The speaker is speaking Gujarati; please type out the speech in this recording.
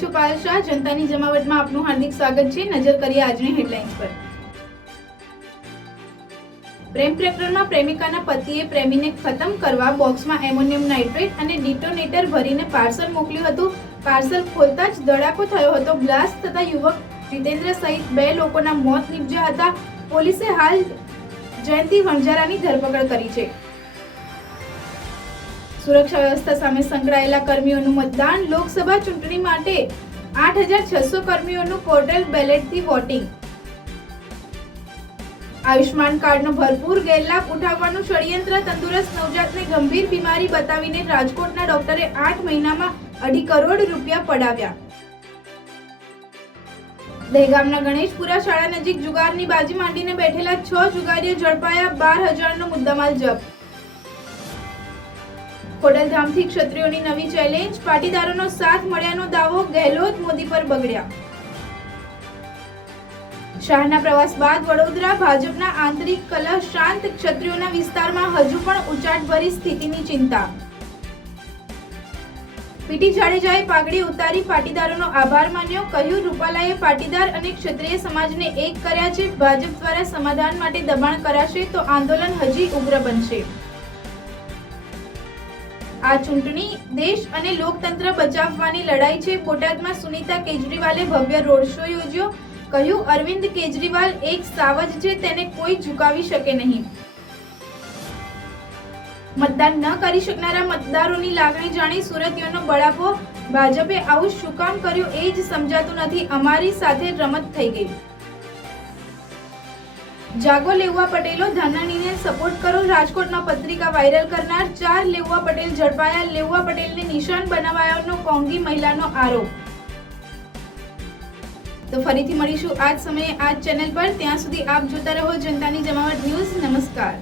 છું પાયલ શાહ। જનતાની જમાવટમાં આપનું હાર્દિક સ્વાગત છે। નજર કરીએ આજની હેડલાઇન્સ પર। પ્રેમ પ્રકરણમાં પ્રેમિકાના પતિએ પ્રેમીને ખતમ કરવા બોક્સમાં એમોનિયમ નાઇટ્રેટ અને ડિટોનેટર ભરીને પાર્સલ મોકલ્યું હતું। પાર્સલ ખોલતા જ ધડાકો થયો હતો। બ્લાસ્ટ થતા યુવક જીતેન્દ્ર સહિત 2 લોકોના મોત નીપજ્યા હતા। પોલીસે હાલ જયંતિ વણજારાની ધરપકડ કરી છે। સુરક્ષા વ્યવસ્થા સામે સંકળાયેલા કર્મીઓનું મતદાન। લોકસભા ચૂંટણી માટે 8600 કર્મીઓનું પોર્ટલ બેલેટથી વોટિંગ। આયુષ્માન કાર્ડનો ભરપૂર ગેરલાભ ઉઠાવવાનું ષડયંત્ર। તંદુરસ્ત નવજાતને ગંભીર બીમારી બતાવીને રાજકોટના ડોક્ટરે 8 મહિનામાં 2.5 કરોડ રૂપિયા પડાવ્યા। દહેગામના ગણેશપુરા શાળા નજીક જુગારની બાજી માંડીને બેઠેલા 6 જુગારીઓ ઝડપાયા। 12,000નો મુદ્દામાલ જપ્ત। ખોડલધામથી ક્ષત્રિયોની નવી ચેલેન્જ। પાટીદારોનો સાથ મળ્યાનો દાવો। ગેહલોત મોદી પર બગડ્યા। શાહના પ્રવાસ બાદ વડોદરા। ભાજપના આંતરિક કલહ શાંત। ક્ષત્રિયોના વિસ્તારમાં હજુ પણ ઉચાટભરી સ્થિતિની ચિંતા। પીટી જાડેજાએ પાઘડી ઉતારી પાટીદારોનો આભાર માન્યો। કહ્યું, રૂપાલાએ પાટીદાર અને ક્ષત્રિય સમાજને એક કર્યા છે। ભાજપ દ્વારા સમાધાન માટે દબાણ કરાશે તો આંદોલન હજી ઉગ્ર બનશે। આ ચૂંટણી દેશ અને લોકતંત્ર બચાવવાની લડાઈ છે। બોટાદમાં સુનીતા કેજરીવાલે ભવ્ય રોડ શો યોજ્યો। કહ્યું, અરવિંદ કેજરીવાલ એક સાવજ છે, તેને કોઈ ઝુકાવી શકે નહીં। મતદાન ન કરી શકનારા મતદારોની લાગણી જાણી સુરતીઓનો બળાપો। ભાજપે આવું શું કામ કર્યું એ જ સમજાતું નથી। અમારી સાથે રમત થઈ ગઈ। જાગો લેઉવા પટેલો, ધાનાણીને સપોર્ટ કરો। રાજકોટમાં પત્રિકા વાયરલ કરનાર 4 લેઉવા પટેલ ઝડપાયા। લેઉવા પટેલને નિશાન બનાવાયાનો કોંગી મહિલાનો આરોપ। તો ફરીથી મળીશું આ જ સમયે આ જ ચેનલ પર। ત્યાં સુધી આપ જોતા રહો જનતાની જમાવટ ન્યૂઝ। નમસ્કાર।